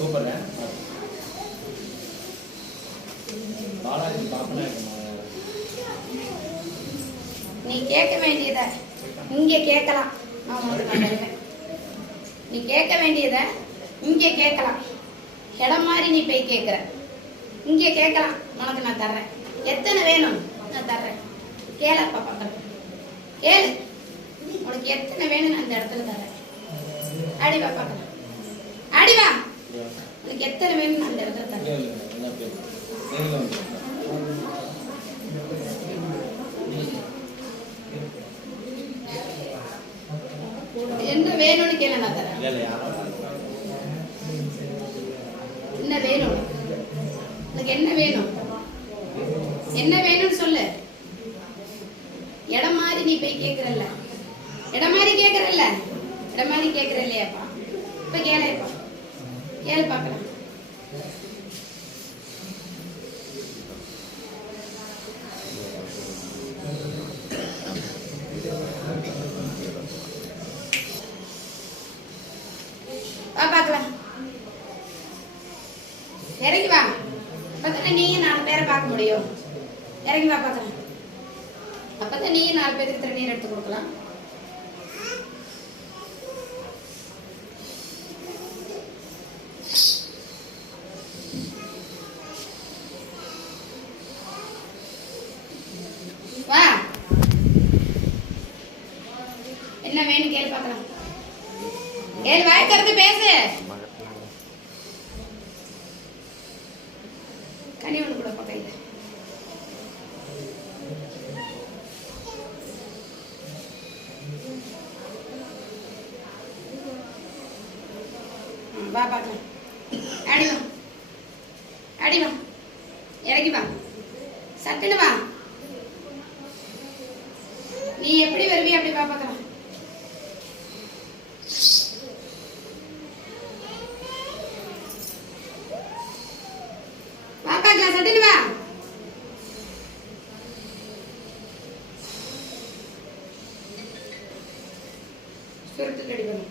கூப்பிடுறேன். பாலாஜி பாப்பனா இருக்குமா? நீ கேட்க வேண்டியத இங்கே கேட்கலாம். நீ கேட்க வேண்டியத இங்கே கேட்கலாம். இடம் மாதிரி நீ போய் கேட்குற. இங்கே கேட்கலாம். உனக்கு நான் தர்றேன். எத்தனை வேணும் நான் தர்றேன். கேளப்பா பக்கம் கேளு. உனக்கு எத்தனை வேணும் நான் அந்த இடத்துல தர்றேன். அடிவா பார்க்கலாம். அடிவா. உனக்கு எத்தனை வேணும் நான் அந்த இடத்துல தர்றேன். என்ன வேணும்னு கேள நான் தரேன். என்ன வேணும் உனக்கு? என்ன வேணும்? என்ன வேணும்னு சொல்லு. இடம் மாதிரி நீ போய் கேக்குறல்ல. இடம் மாதிரி கேக்குறல்ல. இடம் மாதிரி கேக்குற இல்லையாப்பா? இப்ப கேளப்பா. கேளு பாக்கலாம். பாக்கலாம். இறங்கி வா. அப்பதான் நீயும் 4 பேரை பார்க்க முடியும். இறங்கி வா பாக்கலாம். அப்பதான் நீயும் 4 பேருக்கு திருநீர் எடுத்து கொடுக்கலாம். வா. என்ன வேணும் கேள்வி பார்க்கலாம். கேள்வி வாய் திறந்து பேசு. கனி ஒண்ணு கூட பக்கையில. வா பார்க்கலாம். அடிவா. அடிவா. இறங்கி வா. சட்டுன்னு வா. நீ எப்படி வருவிய அப்படி வா பார்க்கலாம். வா பார்க்கலாம். சட்டுன்னு வா. சுருட்டு ரெடி பண்ணு.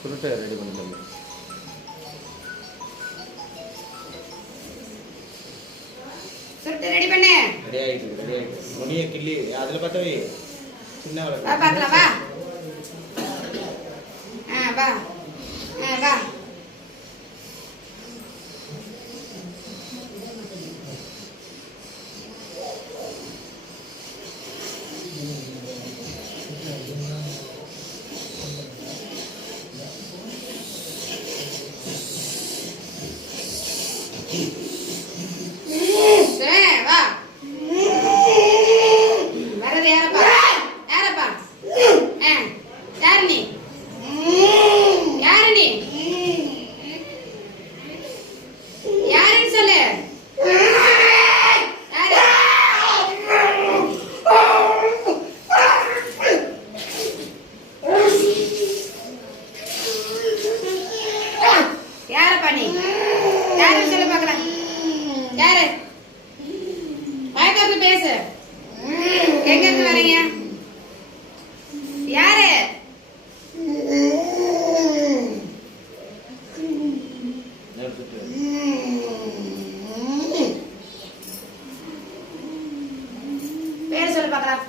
சுருட்டு ரெடி பண்ணு. சுருட்டு ரெடி பண்ணு. ரெடி ஆயிட்டு. முனிய கிள்ளி அதுல பார்த்தவே சின்ன வள. வா பார்க்கலாம். வா. வா. வா. வா. வரது யாரப்பா? யாரப்பா? யாரு நீ? யாரு நீ? யாருன்னு சொல்லு. யாரு? யாரப்பா நீ? யாருன்னு சொல்லு பார்க்கலாம். யாரு? வாய்க்காத்து பேசு. எங்க இருந்து வரீங்க? யாரு? பேர் சொல்லு பார்க்கலாம்.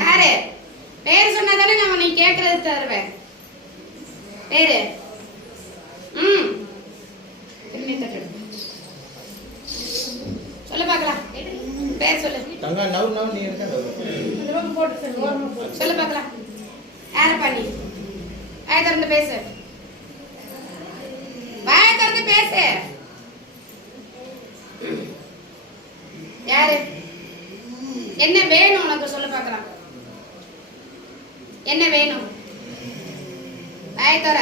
யாரு? பேர் சொன்னாதானே நம்ம நீ கேட்கறது தருவேன். பேரு? சொல்லு பார்க்கலாம். பேர் சொல்லு. தங்க நவு நீ இருக்க சொல்லு பார்க்கலாம். யாரப்பா நீ? வாயை திறந்து பேசு. வாயை திறந்து பேசு. யாரு? என்ன வேணும் உனக்கு? சொல்லு பார்க்கலாம். என்ன வேணும்? வாயை திற.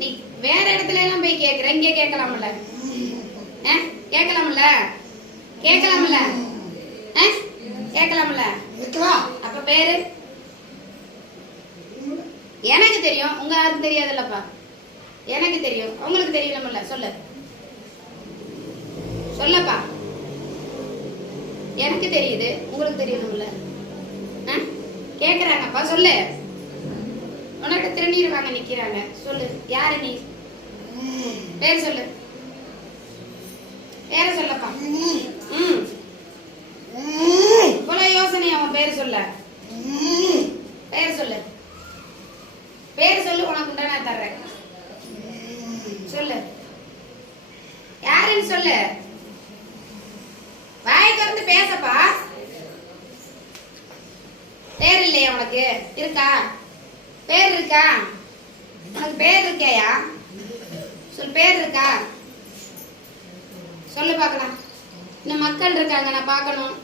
நீ வேற இடத்துல எல்லாம் போய் கேட்குற. இங்கே கேட்கலாம்ல? கேட்கலாம்ல? கேட்கலாம்ல? கேட்கலாம்ல? அப்ப பேரு? எனக்கு தெரியும். உங்க யாருக்கும் தெரியாதுல்லப்பா. எனக்கு தெரியும். உங்களுக்கு தெரியலாம்ல? சொல்லு. சொல்லப்பா. எனக்கு தெரியுது. உங்களுக்கு தெரியணும்ல? கேக்குறாங்கப்பா. சொல்லு. உனக்கு திருநீர் வாங்க நிக்கிறாங்க. சொல்லு, யாரு நீ? பேர் சொல்லு. பேரை சொல்லப்பா. இவ்வளவு யோசனை அவன் பேர் சொல்ல. பேர் சொல்லு. பேர் சொல்லு, உனக்கு உண்டா நான் தர்றேன். சொல்லு, யாருன்னு சொல்லு. வாயை திறந்து பேசப்பா. பேர் இல்லையா உனக்கு? இருக்கா? பேர் இருக்கா உனக்கு? பேர் இருக்கையா? சொல், பேர் இருக்கா? சொல்லு பார்க்கலாம். இன்னும் மக்கள் இருக்காங்க, நான் பார்க்கணும்.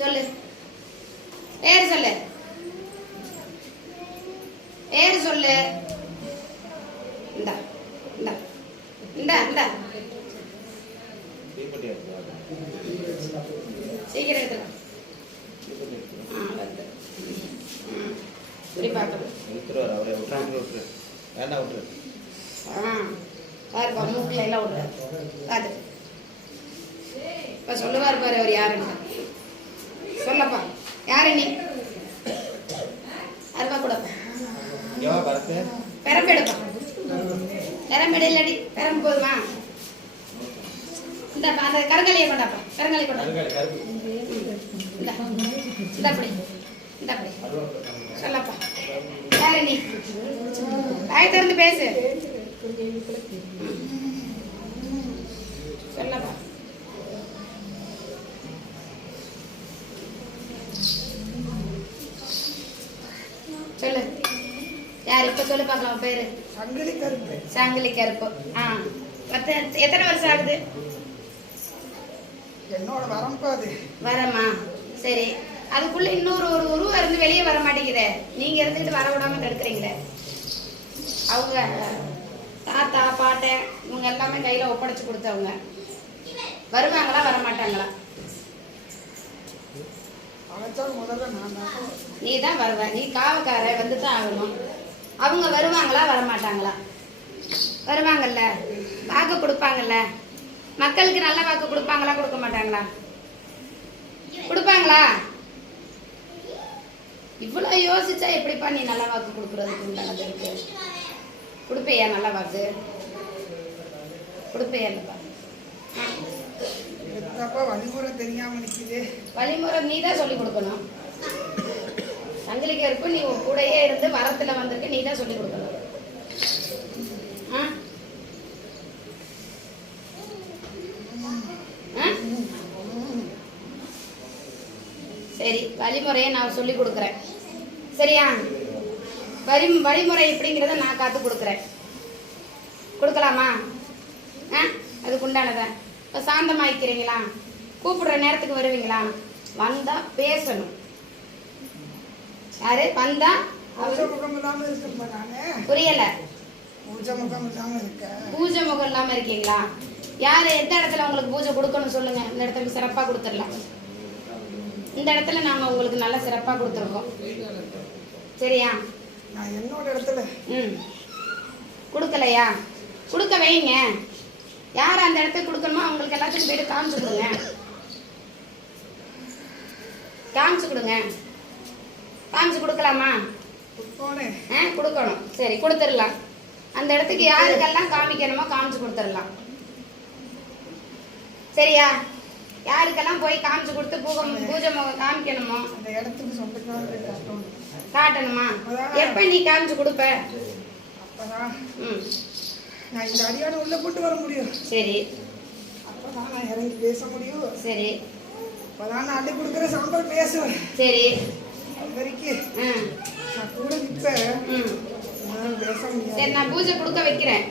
சொல்லு, பேர் சொல்லு. பேர் சொல்லு. இந்தா இந்தா இந்தா இந்தா சீக்கிரம் எடுத்துக்கலாம். வந்து இப்படி பார்க்கணும். பாருப்பா, மூக்கில் எல்லாம் விடுறாரு. அது இப்போ சொல்லுவார் பாரு அவர் யாருன்னு. சொல்லப்பா, யாரு நீ? அருவா கூடப்பா. பெரம்பு எடுப்பா. பெரம்பு இல்லாடி பெரம்பு போதுமா? இந்த அந்த கருங்கலியை கொண்டாப்பா. கருங்கலி கொண்டா. இந்த அப்படி இந்த அப்படி சொல்லப்பா. யாரு நீ? வாயை திறந்து பேசு. சொல்லப்பா. சொல்லு, யார்? இப்ப சொல்லு பார்க்கலாம். பேரு சங்கிலி கருப்பு. சங்கிலி கருப்பு. எத்தனை வருஷம் ஆகுது? என்னோட வரம்பா அது. வரமா? சரி, அதுக்குள்ள இன்னொரு ஒரு உருவம் இருந்து வெளியே வர மாட்டேங்குதே. நீங்க இருந்துட்டு வர விடாம தடுக்கிறீங்களே. அவங்க தாத்தா பாட்டன் இவங்க எல்லாமே கையில ஒப்படைச்சு கொடுத்தவங்க. வருவாங்களா வர மாட்டாங்களா? நீ தான் வருவ. நீ காவக்கார வந்து தான் ஆகணும். அவங்க வருவாங்களா வர மாட்டாங்களா? வருவாங்கல்ல, வாக்கு கொடுப்பாங்கல்ல. மக்களுக்கு நல்ல வாக்கு கொடுப்பாங்களா கொடுக்க மாட்டாங்களா? கொடுப்பாங்களா? இவ்வளவு யோசிச்சா எப்படிப்பா நீ நல்ல வாக்கு கொடுக்கறதுக்கு உண்டானது இருக்கு? கொடுப்பையா நல்ல வாக்கு? கொடுப்பையா இல்லப்பா? வழிமுறை தெரியாம நிக்குது. வழிமுறை நீ தான் சொல்லி கொடுக்கணும். சங்கிலிக்கு இருப்பு நீ கூடயே இருந்து வரத்துல வந்திருக்கு, நீ தான் சொல்லி கொடுக்கணும். சரி, வழிமுறையை நான் சொல்லி கொடுக்குறேன். சரியா? வழிமுறை எப்படிங்கிறத நான் காத்து கொடுக்குறேன். கொடுக்கலாமா? அதுக்கு உண்டானத இப்போ சாந்தமாயிக்கிறீங்களா? கூப்பிடுற நேரத்துக்கு வருவீங்களா? வந்தா பேசணும். யாரு வந்தா? புரியல. பூஜை முகம் இல்லாம இருக்கீங்களா? யாரு எந்த இடத்துல உங்களுக்கு பூஜை கொடுக்கணும் சொல்லுங்க. இந்த இடத்துக்கு சிறப்பா கொடுத்துடலாம். இந்த இடத்துல நாம உங்களுக்கு நல்ல சிறப்பா கொடுத்துருக்கோம். சரியா? என்னோட இடத்துல கொடுக்கலையா? கொடுக்க வைங்க. யார் அந்த இடத்துக்கு கொடுக்கணுமோ அவங்களுக்கு எல்லாத்துக்கும் போயிட்டு காமிச்சு கொடுங்க. காமிச்சு கொடுங்க. காமிச்சு கொடுக்கலாமா? கொடுக்கணும். சரி, கொடுத்துடலாம். அந்த இடத்துக்கு யாருக்கெல்லாம் காமிக்கணுமோ காமிச்சு கொடுத்துடலாம். சரியா? யாருக்கெல்லாம் போய் காமிச்சு கொடுத்து பூஜை காமிக்கணுமோ அந்த இடத்துக்கு சொந்தக்காரங்க காட்டணுமா? எப்ப நீ காமிச்சு கொடுப்ப? அப்பதான் நான் இந்த அடியாட உள்ள போட்டு வர முடியும். சரி, அப்பதான் நான் இறங்கி பேச முடியும். சரி, அப்பதான் நான் அள்ளி கொடுக்குற சாம்பார் பேசுவேன். சரி, அது வரைக்கும் நான் கூட நிற்பேன். பேச முடியாது. சரி, நான் பூஜை கொடுக்க வைக்கிறேன்.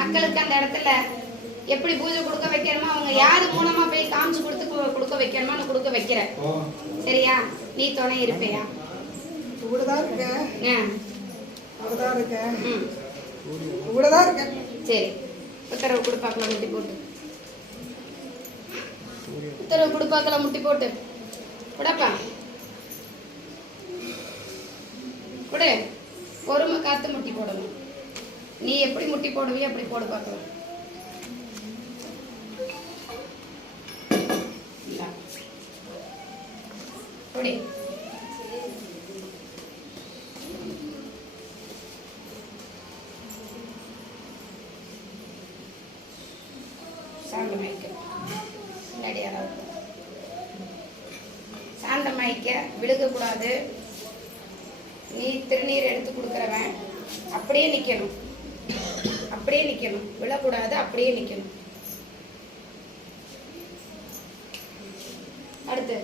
மக்களுக்கு அந்த இடத்துல எப்படி பூஜை கொடுக்க வைக்கணுமோ அவங்க யாரு மூலமா போய் காமிச்சு கொடுக்க வைக்கணுமோ நான் கொடுக்க வைக்கிறேன். சரியா? நீ துணை இருப்பியா? கூடதான் இருக்கேன். கூடதான் இருக்கேன். கூடதான் இருக்கேன். சரி, உத்தரவு கொடுப்பாக்கலாம் முட்டி போட்டு. உத்தரவு கொடுப்பாக்கலாம் முட்டி போட்டு. கூடப்பா கூட பொறுமை காத்து முட்டி போடணும். நீ எப்படி முட்டி போடுவியோ அப்படி போடு பார்க்கலாம். சாந்தமாயிக்க. முன்னாடி யாராவது சாந்தமாயிக்க, விழுகக்கூடாது. நீ திருநீர் எடுத்து கொடுக்குறவன் அப்படியே நிற்கணும், அப்படியே நிற்கணும், விழக்கூடாது, அப்படியே நிற்கணும். அடுத்து